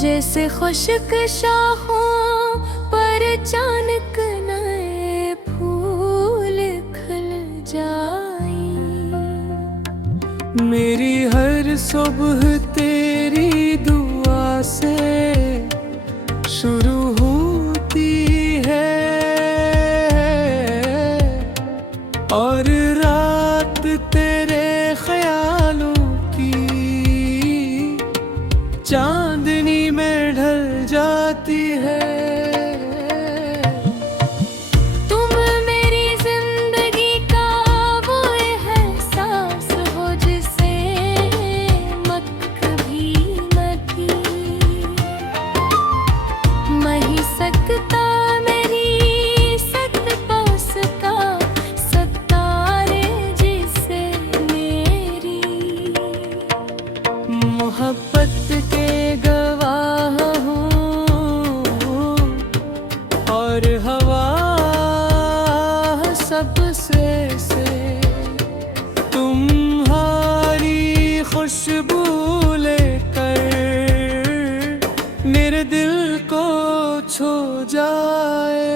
जैसे खुश्क शाखों पर अचानक नए फूल खिल जाए। मेरी हर सुबह तेरी दुआ से शुरू होती है, और रात तेरे ख्यालों की चांदनी में ढल जाती है। तुम मेरी जिंदगी का वो एहसास हो जिसे मैं कभी न थी। मैं ही सकता मेरी सत पास का सतारे जिसे मेरी मोहब्बत के गवाह हूँ और हवा सबसे से तुम्हारी खुशबू लेकर मेरे दिल को छू जाए।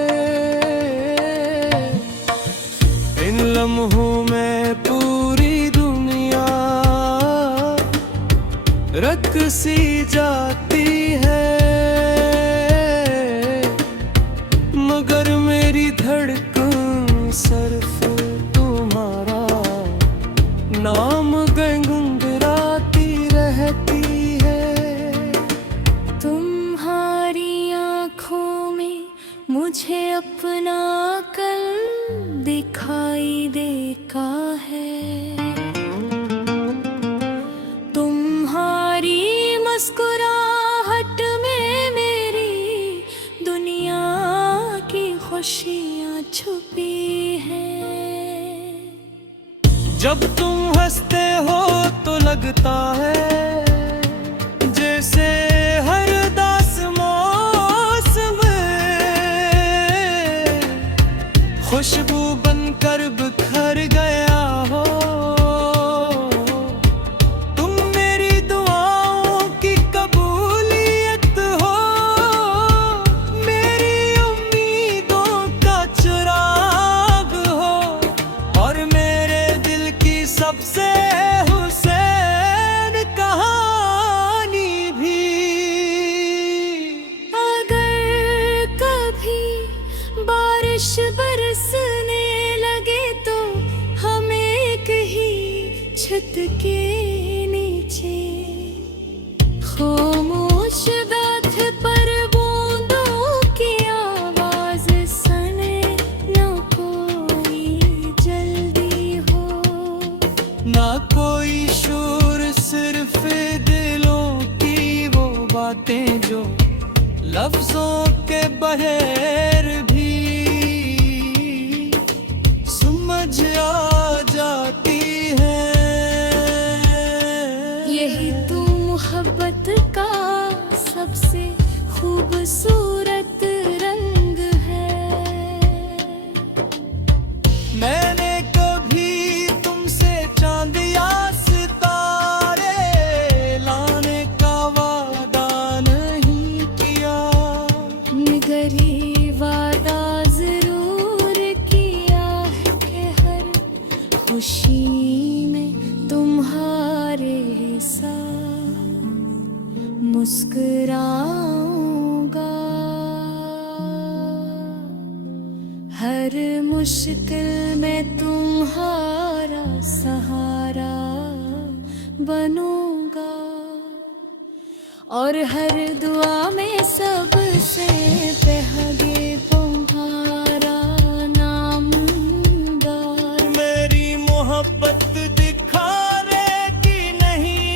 इन लम्हों में पूरी दुनिया रक सी जाती है, मगर मेरी धड़कन सिर्फ तुम्हारा नाम गुनगुनाती रहती है। तुम्हारी आँखों में मुझे अपना कल दिखाई देता है। तुम्हारी मुस्कुराहट में मेरी दुनिया की खुशियाँ छुपी हैं। जब तुम हंसते हो तो लगता है जैसे हर दास मौसम खुशबू बनकर बिखर गया हो। तुम मेरी दुआओं की कबूलियत हो, मेरी उम्मीदों का चिराग हो, और मेरे दिल की सबसे हुसैन कहानी भी। अगर कभी बारिश बरसने लगे तो हमें कहीं छत के नीचे खामोश बैठ पर बूंदों की आवाज सुने, न कोई जल्दी हो ना कोई शोर, सिर्फ दिलों की वो बातें जो लफ्जों के बगैर भी समझ आ जाती है। यही तो मोहब्बत का सबसे खूबसूरत रंग है। मैंने कभी तुमसे चांद या सितारे लाने का वादा नहीं किया, मगर ये वादा जरूर किया है कि हर खुशी में तुम्हारे साथ मुस्कुराऊंगा। हर मुश्किल में तुम्हारा सहारा बनूंगा, और हर दुआ में सबसे पहले तुम्हारा नाम दूंगा। मेरी मोहब्बत दिखाने की नहीं,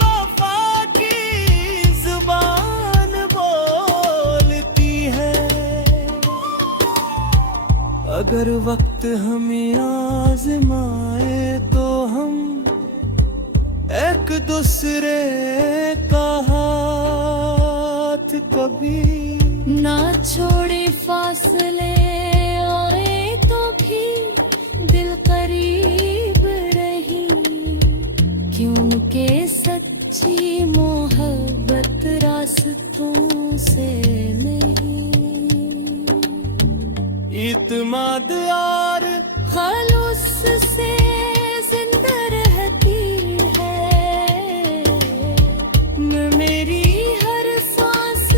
वफा की जुबान बोलती है। अगर वक्त हमें आजमाए तो हम एक दूसरे का हाथ कभी ना छोड़े, फासले आए तो भी दिल करीब रही, क्योंकि सच्ची मोहब्बत रास्ता से जिंदा रहती है। मेरी हर सांस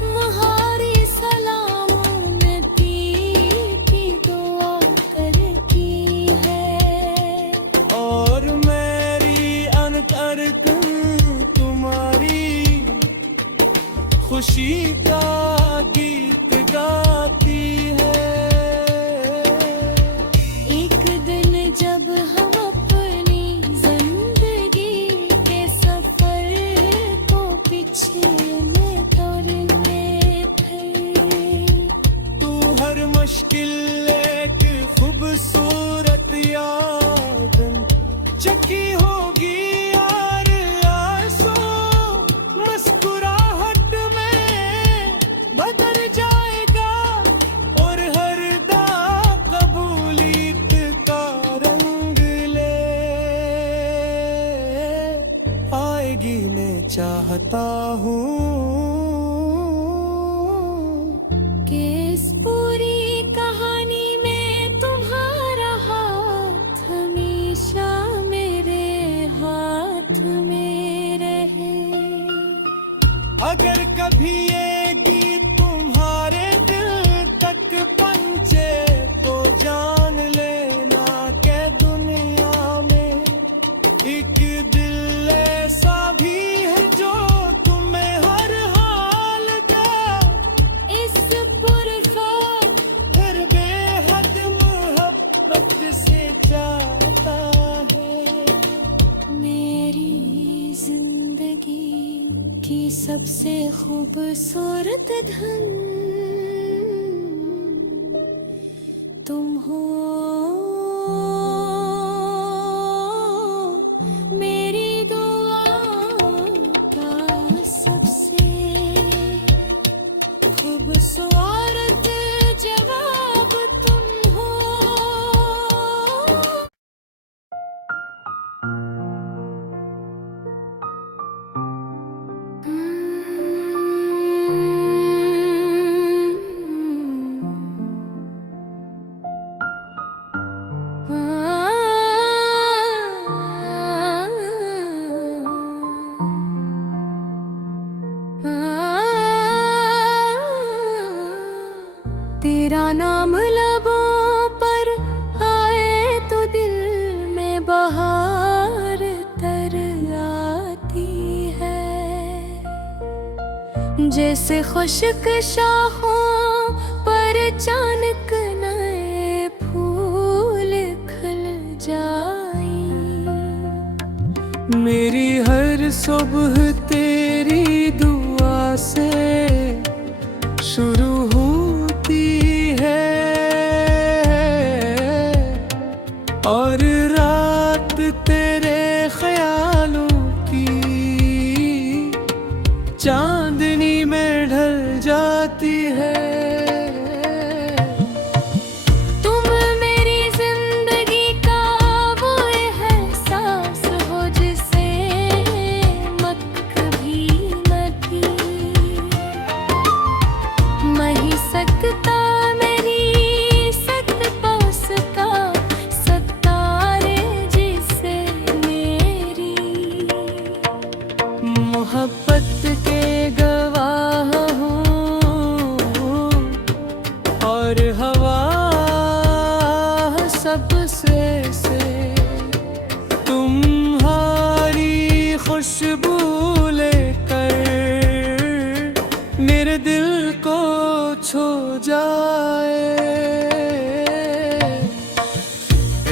तुम्हारी सलामों में की दुआ करती है। और मेरी अनकरतन तुम्हारी खुशी का गीत गाती है। एक दिन जब हम अपनी जिंदगी के सफर को पीछे में करने थे, तू हर मुश्किल एक खूबसूरत यादन चकी होगी यार। आंसू मुस्कुराहट में बदल जाएगा और हर दाग कबूलियत का रंग ले आएगी। मैं चाहता हूँ कि इस पूरी कहानी में तुम्हारा हाथ हमेशा मेरे हाथ में रहे। अगर कभी ये गीत तुम्हारे दिल तक पहुंचे तो जान लेना के दुनिया में एक दिल ऐसा भी है जो तुम्हें हर हाल का इस पुरखौफ हर बेहद मोहब्बत से चाहता है। मेरी जिंदगी की सबसे खूबसूरत धन तुम हो। मेरी दुआ का सबसे खूबसूरत जवाब तुम हो। तेरा नाम लबों पर आए तो दिल में बहार तर आती है। जैसे खुश्क शाखों पर अचानक नए फूल खिल जाए। मेरी हर सुबह तेरी दुआ से शुरू होती है और रात तेरे ख्यालों की चांदनी में ढल जाती है। तुम मेरी जिंदगी का वो एहसास हो जिसे मत कभी न थी। मैं ही सकता मेरी सत पास का सतारे जिसे मेरी मोहब्बत के गवाह हूँ और हवा सबसे से तुम्हारी खुशबू लेकर मेरे दिल को छू जाए।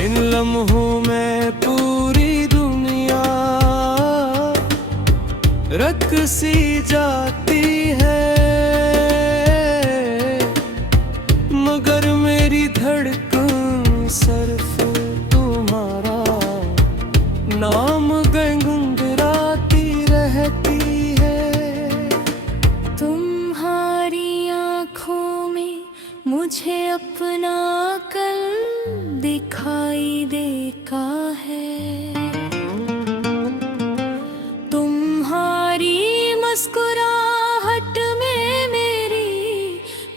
इन लम्हों में पूरी दुनिया रक सी जाती है, मगर मेरी धड़कन सिर्फ तुम्हारा नाम गुनगुनाती रहती है। तुम्हारी आँखों में मुझे अपना कल दिखाई देता है। तुम्हारी मुस्कुराहट में मेरी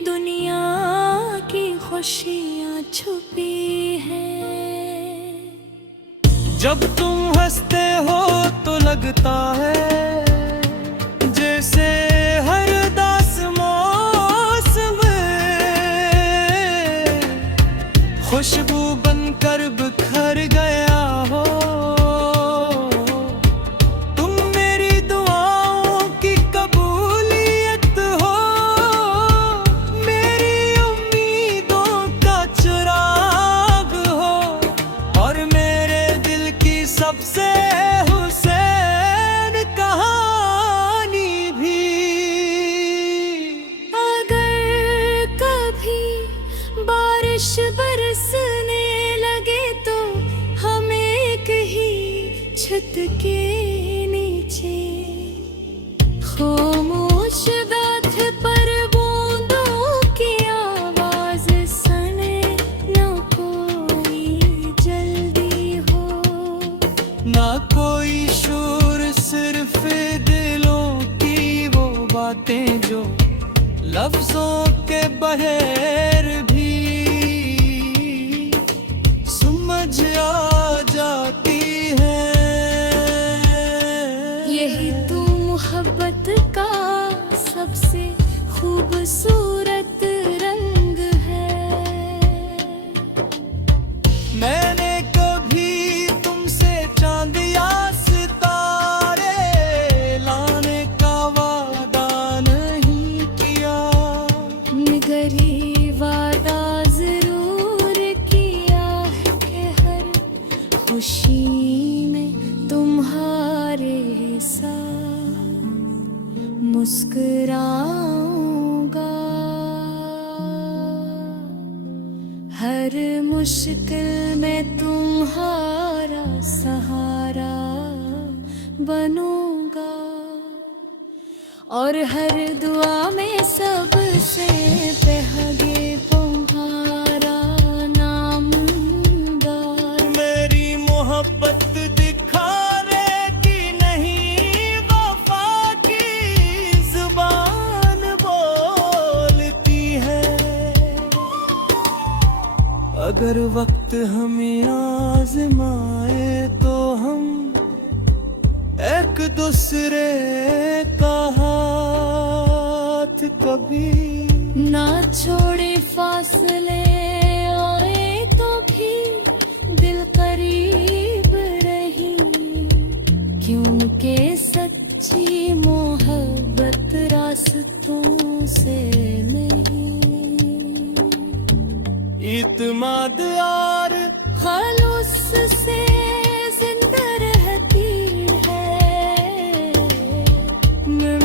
दुनिया की खुशियाँ छुपी हैं। जब तुम हंसते हो तो लगता है जैसे हर दास मौसम खुशबू बनकर बिखर गया हो। तुम मेरी दुआओं की कबूलियत हो, मेरी उम्मीदों का चिराग हो, और मेरे दिल की सबसे हुसैन कहानी भी। अगर कभी बारिश बरसने लगे तो हमें कहीं छत के नीचे खामोश बैठ पर बूंदों की आवाज सुने, न कोई जल्दी हो ना कोई शोर, सिर्फ दिलों की वो बातें जो लफ्जों के बगैर भी समझ आ जाती है। यही तो मोहब्बत का सबसे खूबसूरत रंग है। मैंने कभी तुमसे चांद या सितारे लाने का वादा नहीं किया, मगर ये वादा जरूर किया है कि हर खुशी में तुम्हारे साथ मुस्कुराऊंगा, हर मुश्किल में तुम्हारा सहारा बनूंगा, और हर दुआ में सबसे पहले तुम्हारा नाम लूंगा। मेरी मोहब्बत दिखाने की नहीं, वफा की जुबान बोलती है। अगर वक्त हमें आजमाए तो हम एक दूसरे का हाथ कभी ना छोड़े, फासले आए तो भी दिल करीब रही, क्योंकि सच्ची मोहब्बत रास्तों से नहीं। इत्मीनान यार खालूस से जिंदा रहती है,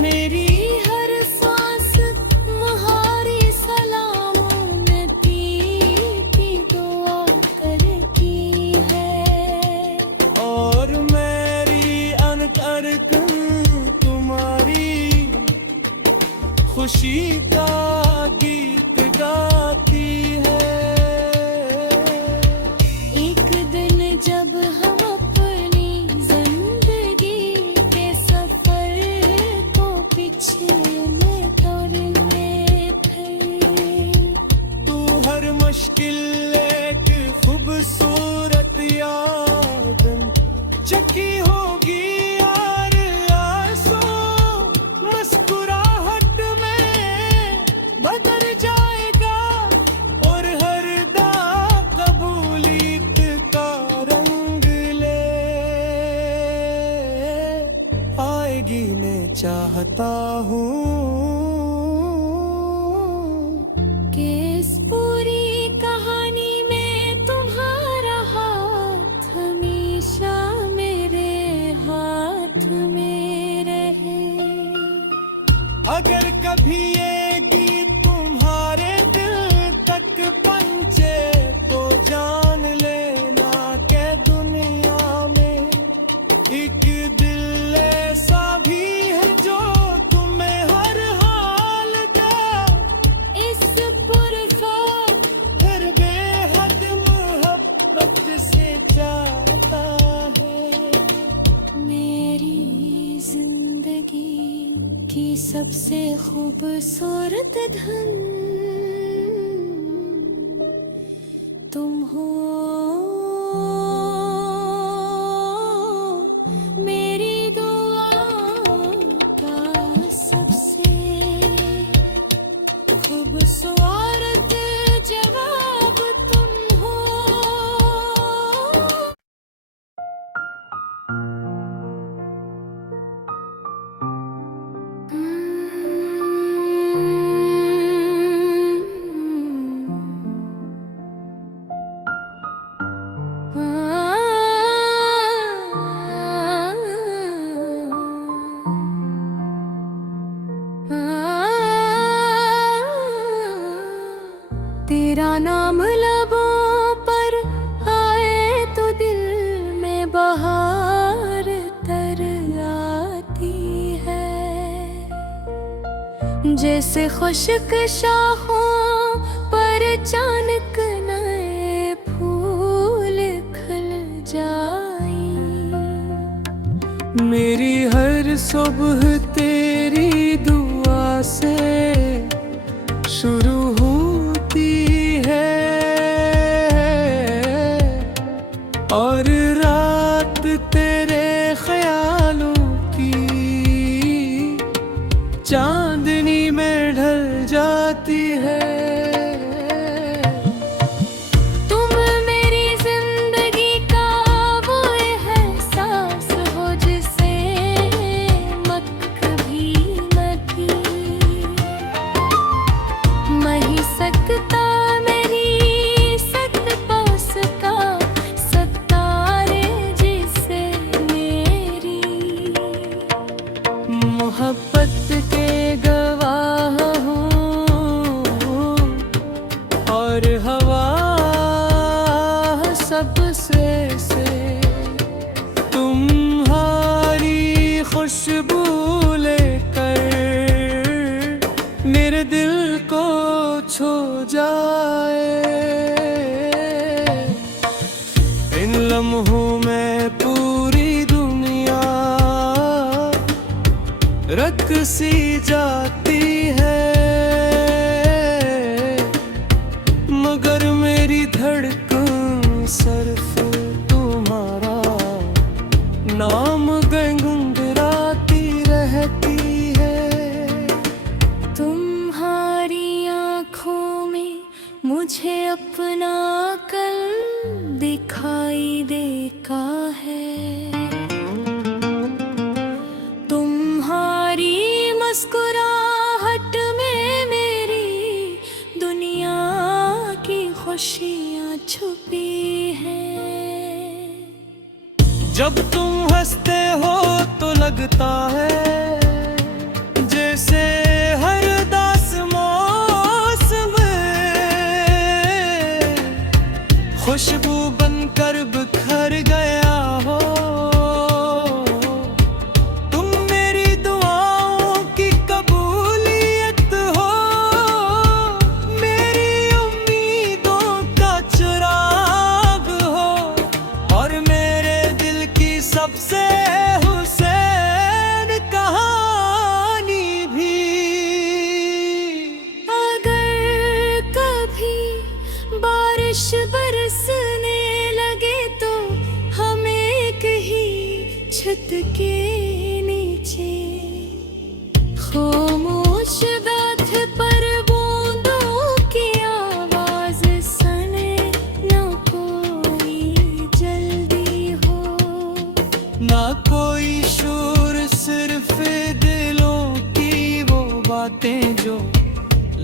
मेरी हर सांस तुम्हारी सलामों में पी दुआ करती है, और मेरी अनकरकन तुम्हारी खुशी का गीत गाती है। एक दिन जब हम अपनी जिंदगी के सफर को पीछे में तोड़ने थे, तू हर मुश्किल एक खूबसूरत यादन चकी होगी यार, आंसू मुस्कुराहट में बदल जाएगा, और हर दाग कबूलियत का रंग ले आएगी। मैं चाहता हूँ कि इस पूरी कहानी में तुम्हारा हाथ हमेशा मेरे हाथ में रहे। अगर कभी ये गीत तुम्हारे दिल तक पहुंचे तो जान लेना कि दुनिया में एक दिल ऐसा भी है जो तुम्हें हर हाल का इस पुरखौफ हर बेहद मोहब्बत से चाहता है। मेरी जिंदगी की सबसे खूबसूरत धन तुम हो। तेरा नाम लबों पर आए तो दिल में बहार तर आती है, जैसे खुश्क शाखों पर अचानक नए फूल खिल जाए। मेरी हर सुबह तेरी दुआ से शुरू होती है, और रात तेरे ख्यालों की चांदनी में ढल जाती है। तुम मेरी जिंदगी का वो एहसास हो जिसे मैं कभी न थी, मैं ही सकता मेरी सत पास का सतारे जिसे मेरी। मोहब्बत के गवाह हूँ और हवा सबसे से तुम्हारी खुशबू लेकर मेरे दिल को छू जाए। इन लम्हों में पूरी दुनिया रक सी जाती है, मगर मेरी धड़कन सिर्फ तुम्हारा नाम गुनगुनाती रहती है। तुम्हारी आँखों में मुझे अपना कल दिखाई देता है, तुम्हारी मुस्कुराहट में मेरी दुनिया की खुशियाँ छुपी हैं। जब तुम हंसते हो तो लगता है जैसे हर दास मौसम खुशबू बनकर बिखर गया हो। तुम मेरी दुआओं की कबूलियत हो, मेरी उम्मीदों का चिराग हो, और मेरे दिल की सबसे हुसैन कहानी भी। अगर कभी बारिश बरसने लगे तो हमें कहीं छत के नीचे खामोश बैठ पर बूंदों की आवाज सुने, न कोई जल्दी हो ना कोई शोर, सिर्फ दिलों की वो बातें जो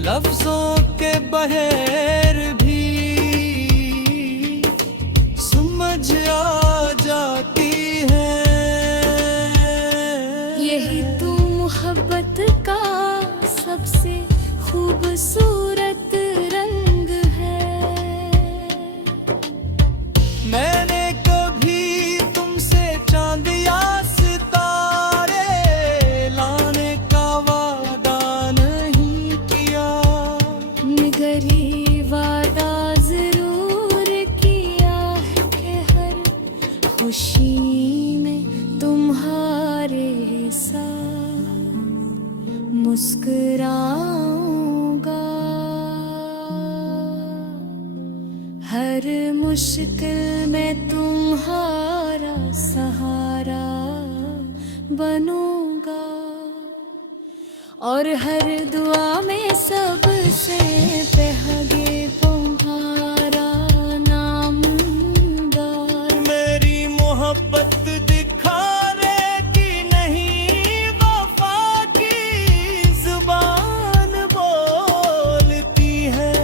लफ्जों के बहर भी समझ आ जाती है। यही तो मोहब्बत का सबसे खूबसूरत रंग है। मैंने कभी तुमसे चांद या सितारे लाने का वादा नहीं किया, मगर ये वादा जरूर किया है कि हर खुशी में तुम्हारे साथ मुस्कुराऊंगा, हर मुश्किल में तुम्हारा सहारा बनूंगा, और हर दुआ में सबसे पहले तुम्हारा नाम दूंगा। मेरी मोहब्बत दिखाने की नहीं, वफा की जुबान बोलती है।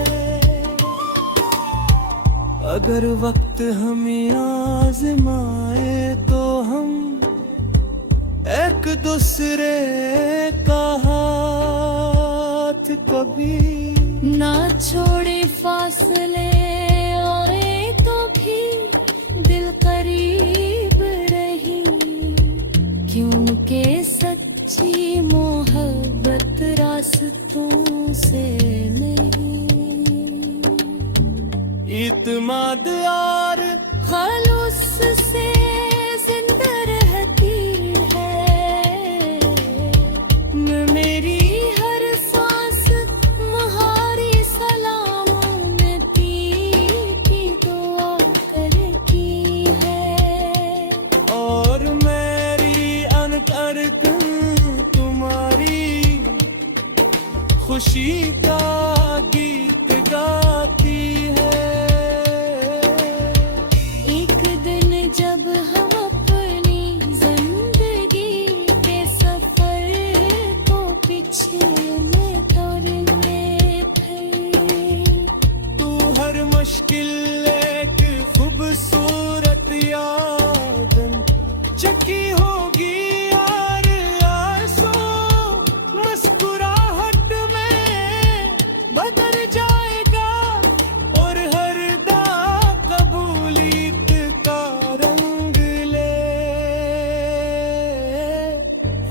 अगर अगर वक्त हमें आजमाए तो हम एक दूसरे का हाथ कभी ना छोड़े फासले आए तो भी दिल करीब रही, क्योंकि सच्ची मोहब्बत रास्तों से नहीं। इत्मीनान यार खालूस से जिंदा रहती है, मेरी हर सांस तुम्हारी सलामों में की दुआ करती है। और मेरी अनकरकन तुम्हारी खुशी का गीत गाती है। एक दिन जब हम अपनी जिंदगी के सफर को पीछे में करने थे, तू हर मुश्किल एक खूबसूरत यादन चकी होगी यार। आंसू मुस्कुराहट में बदल जाएगा और हर दा कबूलियत का रंग ले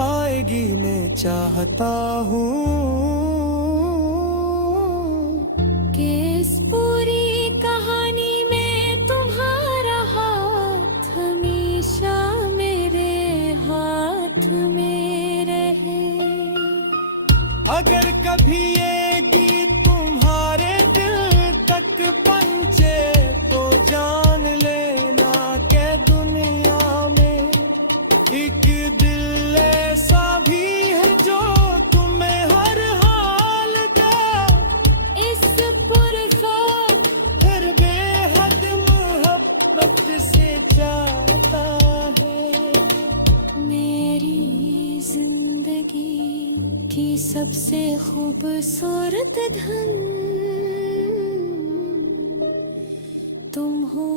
आएगी। मैं चाहता हूँ कि इस पूरी कहानी में तुम्हारा हाथ हमेशा मेरे हाथ में रहे। अगर कभी ये गीत तुम्हारे दिल तक पहुंचे तो जान लेना के दुनिया में एक दिल ऐसा भी है जो तुम्हें हर हाल का इस पुरखौफ हर बेहद मोहब्बत से चाहता है। मेरी जिंदगी की सबसे खूबसूरत धन तुम हो।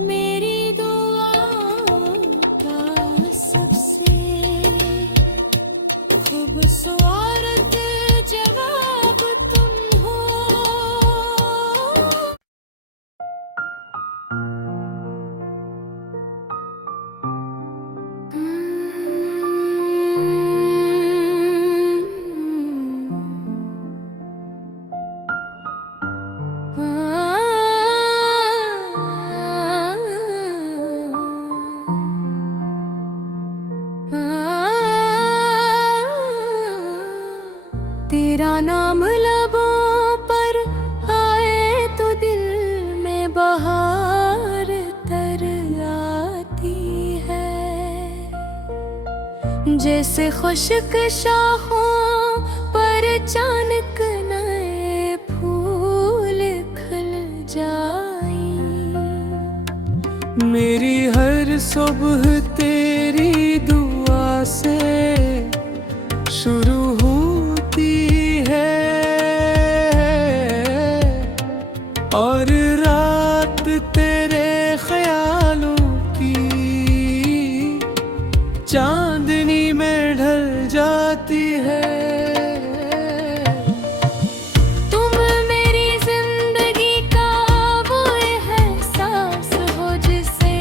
मेरी दुआ का सबसे खूबसूरत जवाब तुम हो। तेरा नाम लबों पर आए तो दिल में बहार तर आती है, जैसे खुश्क शाखों पर अचानक नए फूल खिल जाए। मेरी हर सुबह तेरी दुआ से शुरू होती है और रात तेरे ख्यालों की चांदनी में ढल जाती है। तुम मेरी जिंदगी का वो एहसास हो जिसे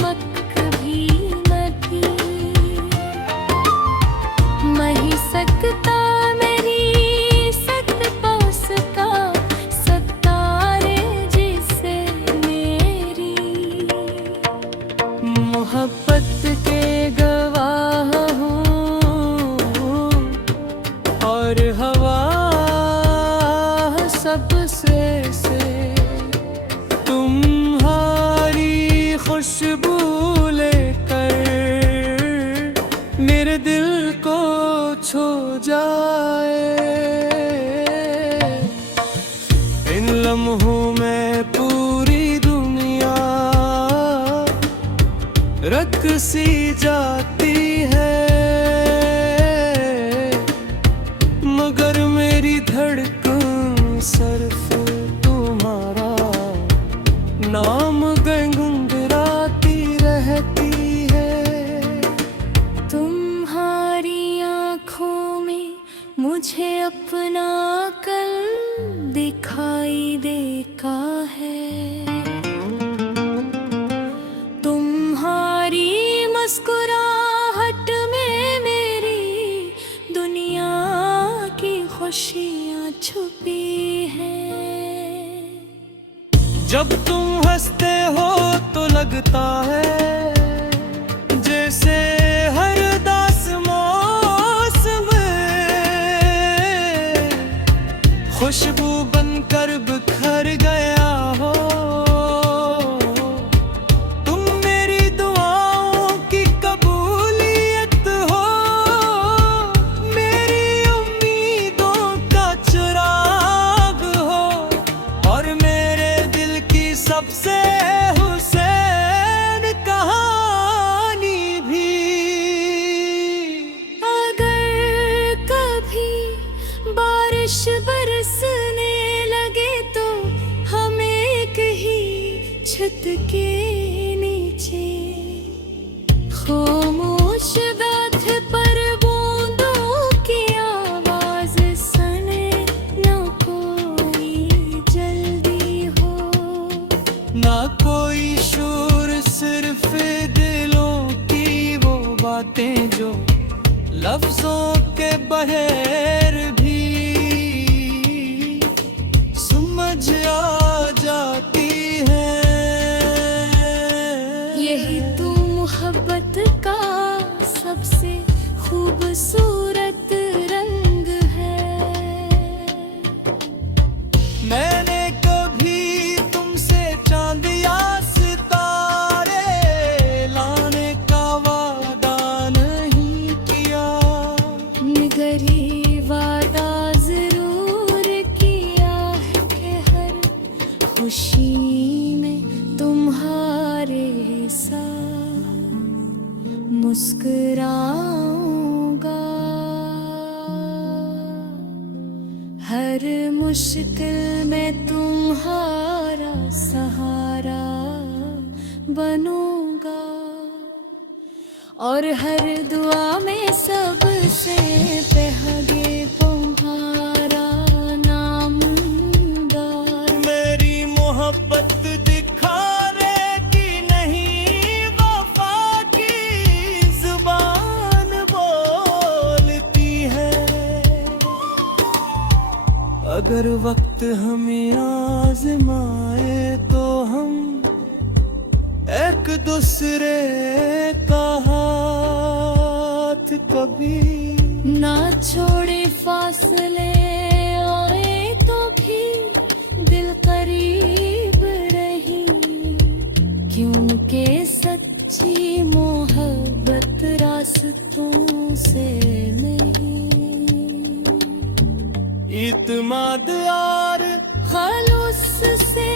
मैं कभी न थी। मैं ही सकता मेरी सत पास का सतारे जिसे मेरी मोहब्बत के गवाह हूँ और हवा सबसे से तुम्हारी खुशबू लेकर मेरे दिल को छू जाए। इन लम्हों में पूरी दुनिया रख सी जाती है, मगर मेरी धड़कन अपना कल दिखाई देता है। तुम्हारी मुस्कुराहट में मेरी दुनिया की खुशियाँ छुपी हैं। जब तुम हंसते हो तो लगता है जैसे हर दास मौसम खुशबू बनकर बिखर गया हो। तुम मेरी दुआओं की कबूलियत हो, मेरी उम्मीदों का चिराग हो, और मेरे दिल की सबसे हुसैन कहानी भी। अगर कभी बारिश बरसने लगे तो हमें एक ही छत के नीचे खामोश बैठे पर बूंदों की आवाज सुने, न कोई जल्दी हो ना कोई शोर, सिर्फ दिलों की वो बातें जो लफ्जों के बगैर भी समझ आ जाती है। यही तो मोहब्बत का सबसे खूबसूरत रंग है। मैंने कभी तुमसे चांद या सितारे लाने का वादा नहीं किया, मगर ये वादा जरूर किया है कि हर खुशी में तुम्हारे साथ मुस्कुराऊंगा। हर मुश्किल में तुम्हारा सहारा बनूंगा, और हर दुआ में सबसे पहले तुम्हारा नाम दूंगा। मेरी मोहब्बत दिखाने की नहीं, वफा की जुबान बोलती है। अगर वक्त हमें आजमाए तो हम एक दूसरे का हाथ कभी ना छोड़े, फासले आए तो भी दिल करीब रही, क्योंकि सच्ची मोहब्बत रास्तों से नहीं। इत्मीनान यार खालूस से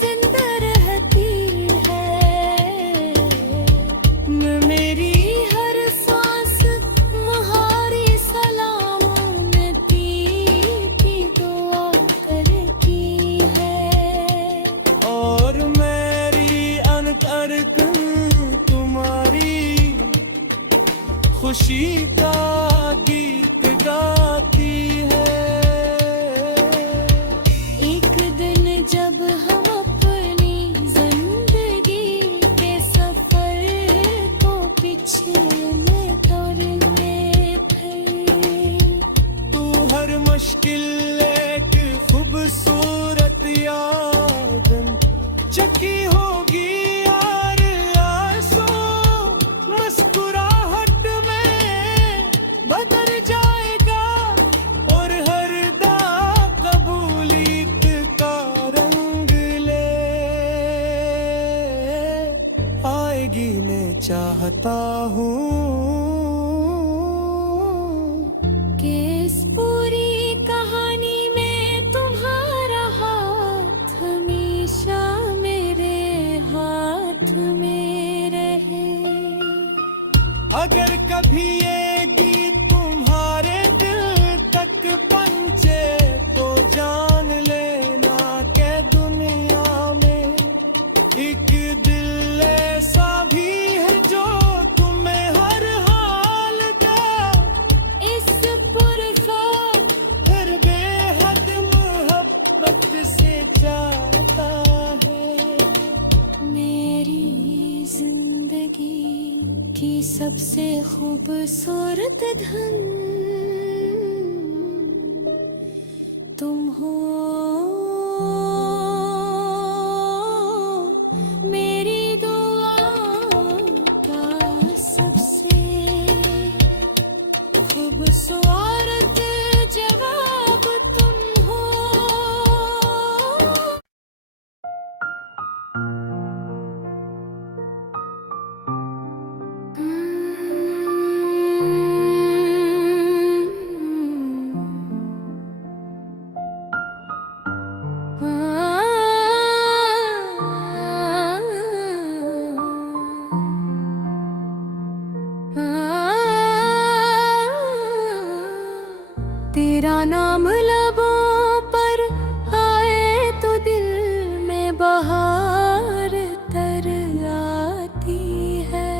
जिंदा रहती है, मेरी हर सांस तुम्हारी सलामों में की दुआ करती है, और मेरी अनकरकन तुम्हारी खुशी का गीत गाती है। एक दिन जब हम अपनी जिंदगी के सफर को पीछे में तोड़ने थे, तू हर मुश्किल एक खूबसूरत यादन चकी होगी यार। आंसू मुस्कुराहट में बदल जाएगा, और हर दा कबूलियत का रंग ले आएगी। मैं चाहता हूँ कि इस पूरी कहानी में तुम्हारा हाथ हमेशा मेरे हाथ में रहे। अगर कभी ये गीत तुम्हारे दिल तक पहुंचे तो जान लेना कि दुनिया में एक दिल ऐसा भी है जो तुम्हें हर हाल का इस पुरखा चाहता है। मेरी जिंदगी की सबसे खूबसूरत धन तुम हो। मेरी दुआ का सबसे खूबसूरत जवाब तुम हो। तेरा नाम लबों पर आए तो दिल में बहार तर आती है।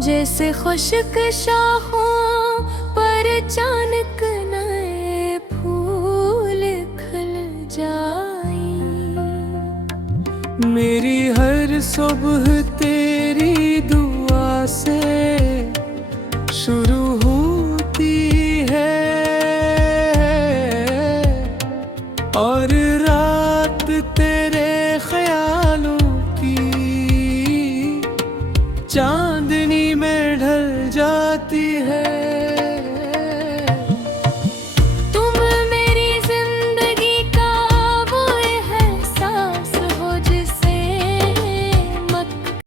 जैसे खुश्क शाखों पर अचानक नए फूल खिल जाए। मेरी हर सुबह तेरी दुआ से शुरू होती है और रात तेरे ख्यालों की चांद